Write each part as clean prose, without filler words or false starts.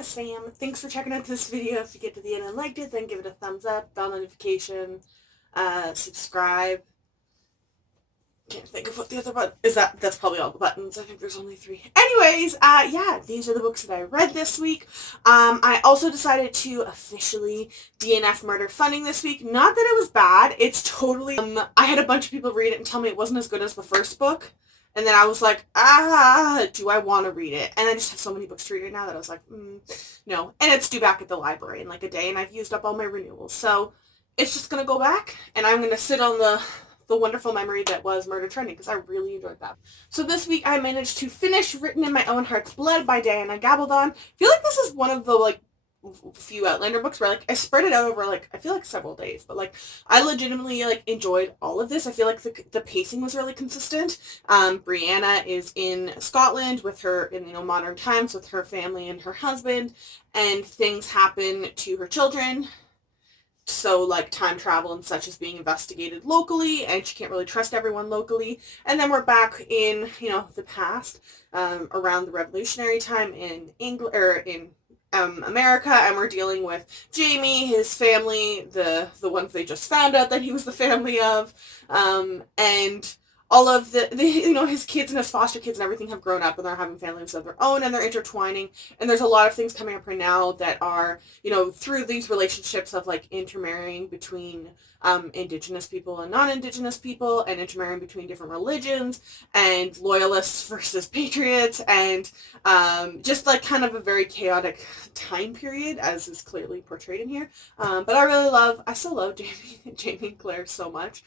name is Sam. Thanks for checking out this video. If you get to the end and liked it, then give it a thumbs up, bell notification, subscribe. Can't think of what the other button is. That's probably all the buttons. I think there's only 3. Anyways, yeah, these are the books that I read this week. I also decided to officially DNF Murder Funding this week. Not that it was bad. It's totally, I had a bunch of people read it and tell me it wasn't as good as the first book. And then I was like, do I want to read it? And I just have so many books to read right now that I was like, no. And it's due back at the library in like a day, and I've used up all my renewals. So it's just going to go back, and I'm going to sit on the wonderful memory that was Murder Trending, because I really enjoyed that. So this week I managed to finish Written in My Own Heart's Blood by Diana Gabaldon. I feel like this is one of the few Outlander books where I spread it out over I feel like several days, but I legitimately enjoyed all of this. I feel like the pacing was really consistent. Brianna is in Scotland with her in modern times with her family and her husband, and things happen to her children. So, time travel and such is being investigated locally, and she can't really trust everyone locally. And then we're back in, the past, around the Revolutionary time in England, or in America, and we're dealing with Jamie, his family, the ones they just found out that he was the family of, and all of his kids and his foster kids and everything have grown up, and they're having families of their own, and they're intertwining, and there's a lot of things coming up right now that are, through these relationships of intermarrying between Indigenous people and non-Indigenous people, and intermarrying between different religions, and loyalists versus patriots, and just kind of a very chaotic time period, as is clearly portrayed in here. But I still love Jamie and Claire so much.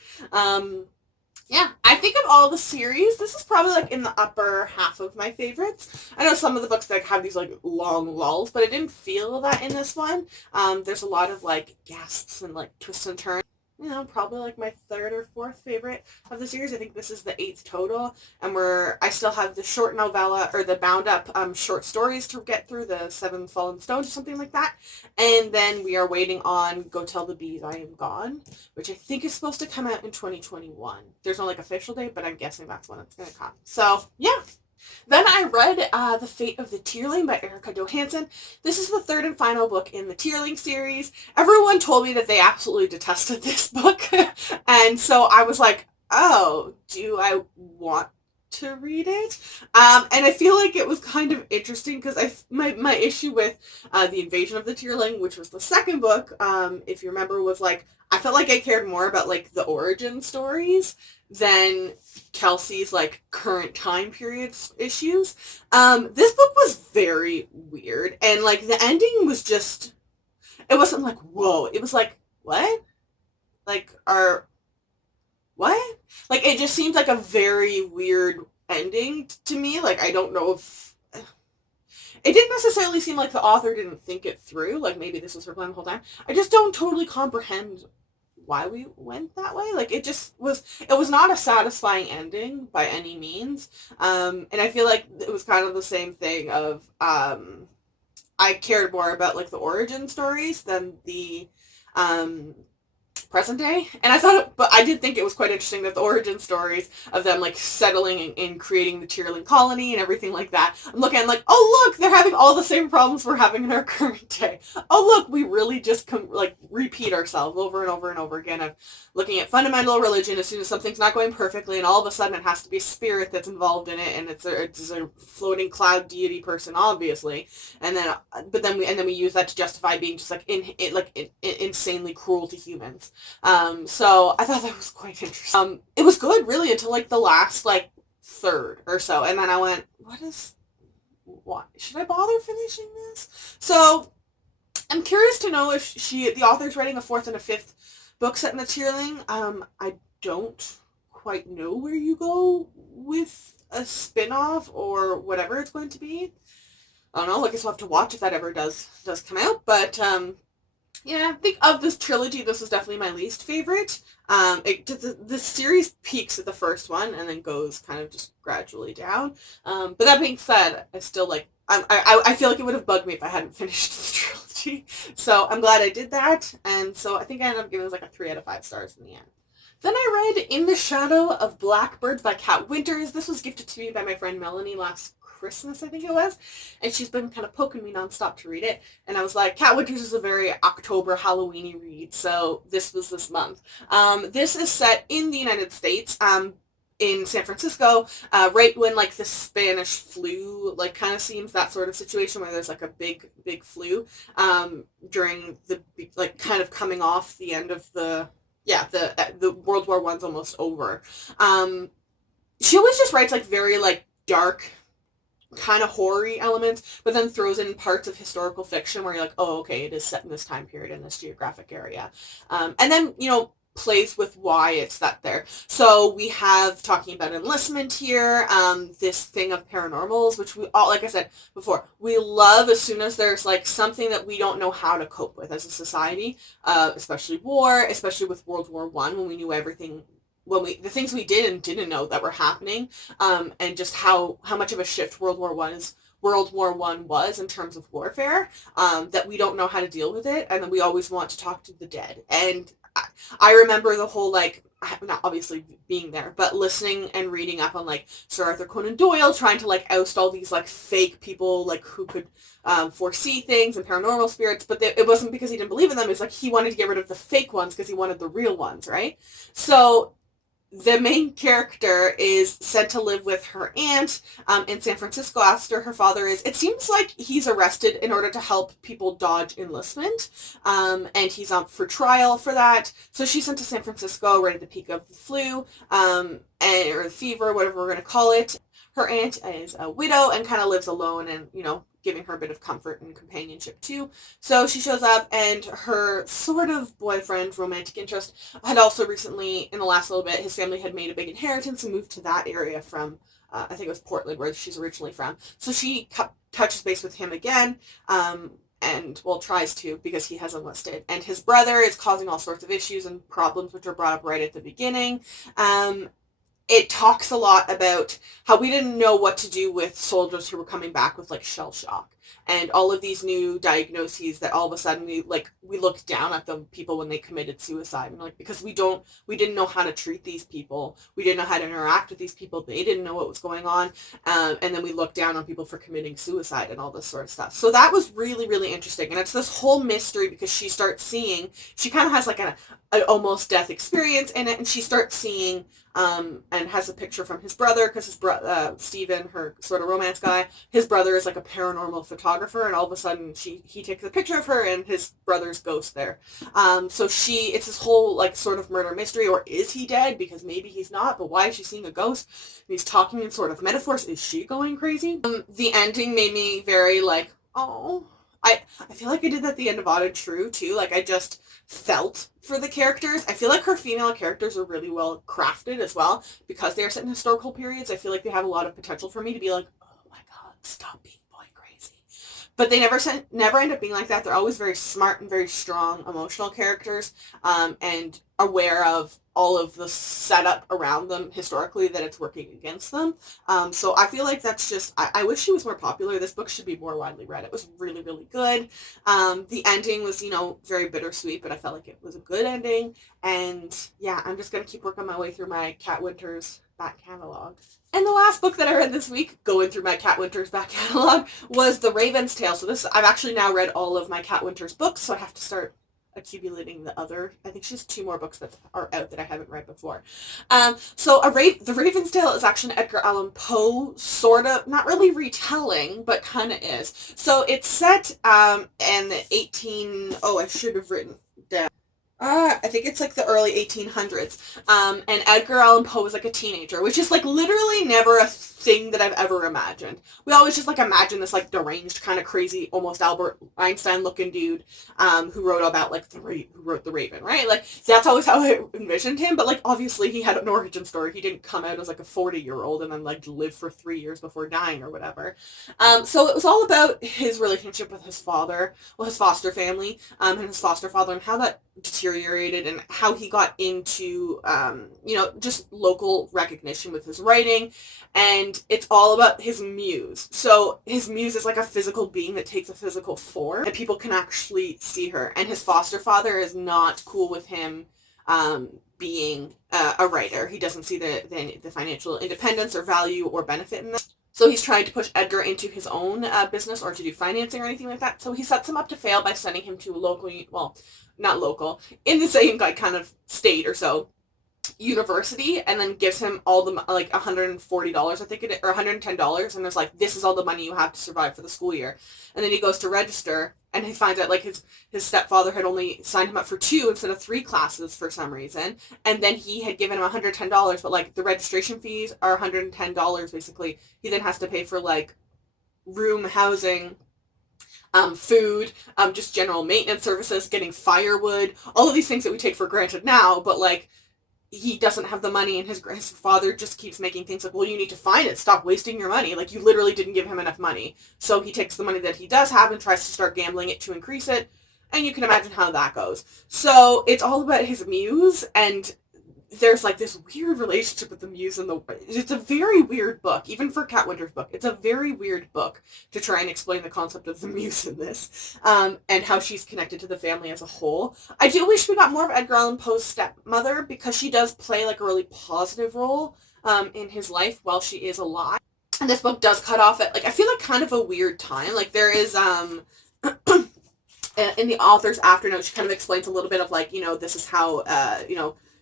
Yeah, I think of all the series, this is probably in the upper half of my favorites. I know some of the books have these long lulls, but I didn't feel that in this one. There's a lot of gasps and twists and turns. Probably my 3rd or 4th favorite of the series. I think this is the 8th total, and I still have the short novella, or the bound up short stories to get through, the 7 Fallen Stones or something like that. And then we are waiting on Go Tell the Bees I Am Gone, which I think is supposed to come out in 2021. There's no official date, but I'm guessing that's when it's going to come. So yeah. Then I read The Fate of the Tearling by Erica Johansson. This is the 3rd and final book in the Tearling series. Everyone told me that they absolutely detested this book, and so I was like, oh, do I want to read it? And I feel like it was kind of interesting, because my issue with The Invasion of the Tearling, which was the 2nd book, if you remember, was I felt like I cared more about the origin stories than Kelsey's current time period issues. This book was very weird, and the ending was just, it wasn't whoa, it was what? What? It just seemed like a very weird ending to me. I don't know if it didn't necessarily seem like the author didn't think it through, maybe this was her plan the whole time. I just don't totally comprehend why we went that way. It was not a satisfying ending by any means. And I feel like it was kind of the same thing of, I cared more about the origin stories than the present day. And but I did think it was quite interesting that the origin stories of them settling and creating the Tearling colony and everything like that, I'm looking at oh look, they're having all the same problems we're having in our current day. Oh look, we really just repeat ourselves over and over and over again of looking at fundamental religion. As soon as something's not going perfectly, and all of a sudden it has to be a spirit that's involved in it, and it's a floating cloud deity person, obviously, and then we use that to justify being just insanely cruel to humans. So I thought that was quite interesting. It was good really until the last 3rd or so, and then I went, what should I bother finishing this? So I'm curious to know if the author's writing a 4th and a 5th book set in the Tearling. I don't quite know where you go with a spin-off or whatever it's going to be. I don't know, I guess we'll have to watch if that ever does come out, but yeah, I think of this trilogy, this was definitely my least favorite. The series peaks at the first one and then goes kind of just gradually down. But that being said, I still I feel like it would have bugged me if I hadn't finished the trilogy. So I'm glad I did that. And so I think I ended up giving it a 3 out of 5 stars in the end. Then I read In the Shadow of Blackbirds by Kat Winters. This was gifted to me by my friend Melanie last Christmas, I think it was, and she's been kind of poking me nonstop to read it, and I was like, Cat Winters is a very October Halloween-y read, so this was this month. This is set in the United States, in San Francisco, right when like the Spanish flu like kind of seems, that sort of situation where there's like a big flu during the like kind of coming off the end of the World War I's almost over. She always just writes like very like dark kind of horror-y elements, but then throws in parts of historical fiction where you're like, oh, okay, it is set in this time period in this geographic area, and then plays with why it's set there. So we have talking about enlistment here, this thing of paranormals, which we all, like I said before, we love as soon as there's like something that we don't know how to cope with as a society, especially war, especially with World War I, when we knew everything, the things we did and didn't know that were happening, and just how much of a shift World War I was in terms of warfare, that we don't know how to deal with it, and then we always want to talk to the dead. And I remember the whole, like, not obviously being there, but listening and reading up on, like, Sir Arthur Conan Doyle trying to, like, oust all these, like, fake people, like, who could foresee things and paranormal spirits, but it wasn't because he didn't believe in them. It's like he wanted to get rid of the fake ones because he wanted the real ones, right? So the main character is sent to live with her aunt in San Francisco after her father is, it seems like he's arrested in order to help people dodge enlistment, and he's on for trial for that. So she's sent to San Francisco right at the peak of the flu, or the fever, whatever we're going to call it. Her aunt is a widow and kind of lives alone and, giving her a bit of comfort and companionship too. So she shows up, and her sort of boyfriend, romantic interest, had also recently, in the last little bit, his family had made a big inheritance and moved to that area from, I think it was Portland, where she's originally from. So she touches base with him again, and, well, tries to, because he has enlisted. And his brother is causing all sorts of issues and problems, which are brought up right at the beginning. It talks a lot about how we didn't know what to do with soldiers who were coming back with, like, shell shock and all of these new diagnoses that all of a sudden we look down at the people when they committed suicide, and like, because we didn't know how to treat these people, we didn't know how to interact with these people, they didn't know what was going on, and then we look down on people for committing suicide and all this sort of stuff. So that was really, really interesting, and it's this whole mystery because she starts seeing, she kind of has like an almost death experience in it, and she starts seeing and has a picture from his brother, because his brother, Steven, her sort of romance guy, his brother is like a paranormal photographer, and all of a sudden he takes a picture of her and his brother's ghost there. So it's this whole like sort of murder mystery, or is he dead? Because maybe he's not, but why is she seeing a ghost? And he's talking in sort of metaphors. Is she going crazy? The ending made me very like, oh, I feel like I did that at the end of Odd and True too. Like, I just felt for the characters. I feel like her female characters are really well crafted as well, because they are set in historical periods. I feel like they have a lot of potential for me to be like, oh my god, stop being boy crazy. But they never end up being like that. They're always very smart and very strong emotional characters, and aware of all of the setup around them historically that it's working against them. So I feel like that's just, I wish she was more popular. This book should be more widely read. It was really, really good. The ending was, very bittersweet, but I felt like it was a good ending. And yeah, I'm just going to keep working my way through my Cat Winters back catalog. And the last book that I read this week, going through my Cat Winters back catalog, was The Raven's Tale. So I've actually now read all of my Cat Winters books, so I have to start accumulating the other, I think she has 2 more books that are out that I haven't read before. So The Raven's Tale is actually an Edgar Allan Poe sort of, not really retelling, but kind of is. So it's set in the I should have written down. I think it's like the early 1800s. And Edgar Allan Poe was like a teenager, which is like literally never a thing that I've ever imagined. We always just like imagine this like deranged kind of crazy, almost Albert Einstein looking dude, who wrote about like who wrote The Raven, right? Like that's always how I envisioned him. But like obviously he had an origin story. He didn't come out as like a 40-year-old and then like live for 3 years before dying or whatever. So it was all about his relationship with his father, his foster family, and his foster father, and how that deteriorated and how he got into just local recognition with his writing. And it's all about his muse. So his muse is like a physical being that takes a physical form, and people can actually see her. And his foster father is not cool with him being a writer. He doesn't see the financial independence or value or benefit in that. So he's trying to push Edgar into his own business or to do financing or anything like that. So he sets him up to fail by sending him to a local, well, not local, in the same like kind of state or so, university, and then gives him all the like $140 I think it is, or $110, and is like, this is all the money you have to survive for the school year. And then he goes to register and he finds out like his stepfather had only signed him up for 2 instead of 3 classes for some reason, and then he had given him $110, but like the registration fees are $110 basically. He then has to pay for like room, housing, food, just general maintenance services, getting firewood, all of these things that we take for granted now, but like he doesn't have the money, and his father just keeps making things like, well, you need to find it. Stop wasting your money. Like, you literally didn't give him enough money. So he takes the money that he does have and tries to start gambling it to increase it. And you can imagine how that goes. So it's all about his muse, and there's like this weird relationship with the muse and it's a very weird book, even for Kat Winter's book. It's a very weird book to try and explain the concept of the muse in this, and how she's connected to the family as a whole. I do wish we got more of Edgar Allan Poe's stepmother, because she does play like a really positive role in his life while she is alive. And this book does cut off at like, I feel like kind of a weird time. Like there is in the author's afternote, she kind of explains a little bit of like, this is how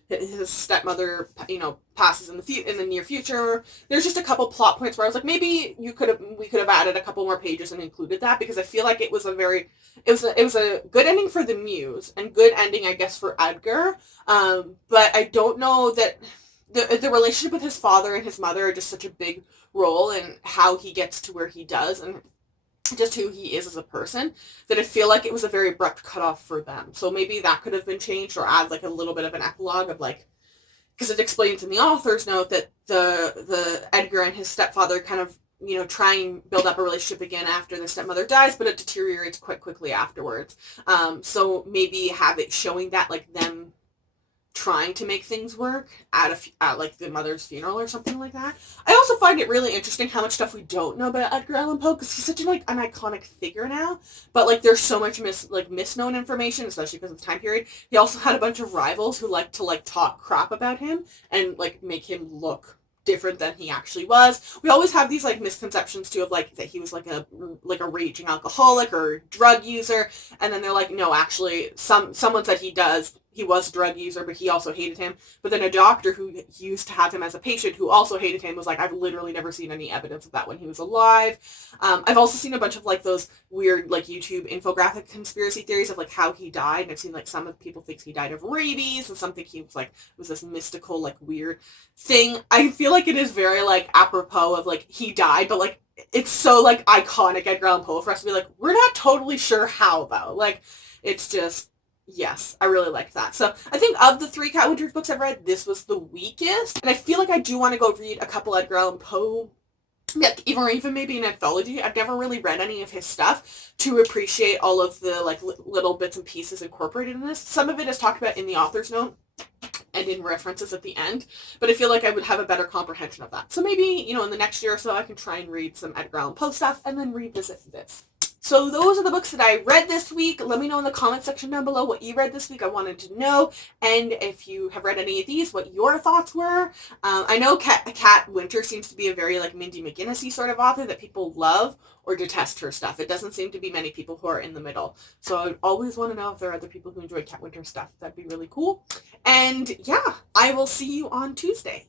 his stepmother, passes in the near future. There's just a couple plot points where I was like, maybe we could have added a couple more pages and included that, because I feel like it was a good ending for the muse and good ending, I guess, for Edgar. But I don't know that the relationship with his father and his mother are just such a big role in how he gets to where he does, and just who he is as a person, that I feel like it was a very abrupt cutoff for them. So maybe that could have been changed, or add like a little bit of an epilogue of like, because it explains in the author's note that the Edgar and his stepfather kind of, try and build up a relationship again after the stepmother dies, but it deteriorates quite quickly afterwards. So maybe have it showing that like them trying to make things work at like the mother's funeral or something like that. I also find it really interesting how much stuff we don't know about Edgar Allan Poe, because he's such an iconic figure now, but like there's so much misknown information, especially because of the time period. He also had a bunch of rivals who like to like talk crap about him and like make him look different than he actually was. We always have these like misconceptions too of like that he was like a raging alcoholic or drug user, and then they're like, no, actually someone said he was a drug user, but he also hated him. But then a doctor who used to have him as a patient who also hated him was like, I've literally never seen any evidence of that when he was alive. I've also seen a bunch of like those weird like YouTube infographic conspiracy theories of like how he died. And I've seen like some of people think he died of rabies, and some think he was like, it was this mystical like weird thing. I feel like it is very like apropos of like he died, but like it's so like iconic Edgar Allan Poe for us to be like, we're not totally sure how though. Like it's just, yes, I really liked that. So I think of the 3 Kat Winters books I've read, this was the weakest. And I feel like I do want to go read a couple Edgar Allan Poe, even maybe an anthology. I've never really read any of his stuff to appreciate all of the like little bits and pieces incorporated in this. Some of it is talked about in the author's note and in references at the end, but I feel like I would have a better comprehension of that. So maybe, in the next year or so I can try and read some Edgar Allan Poe stuff and then revisit this. So those are the books that I read this week. Let me know in the comment section down below what you read this week. I wanted to know. And if you have read any of these, what your thoughts were. I know Kat Winter seems to be a very like Mindy McGinnis-y sort of author that people love or detest her stuff. It doesn't seem to be many people who are in the middle. So I always want to know if there are other people who enjoy Kat Winter stuff. That'd be really cool. And yeah, I will see you on Tuesday.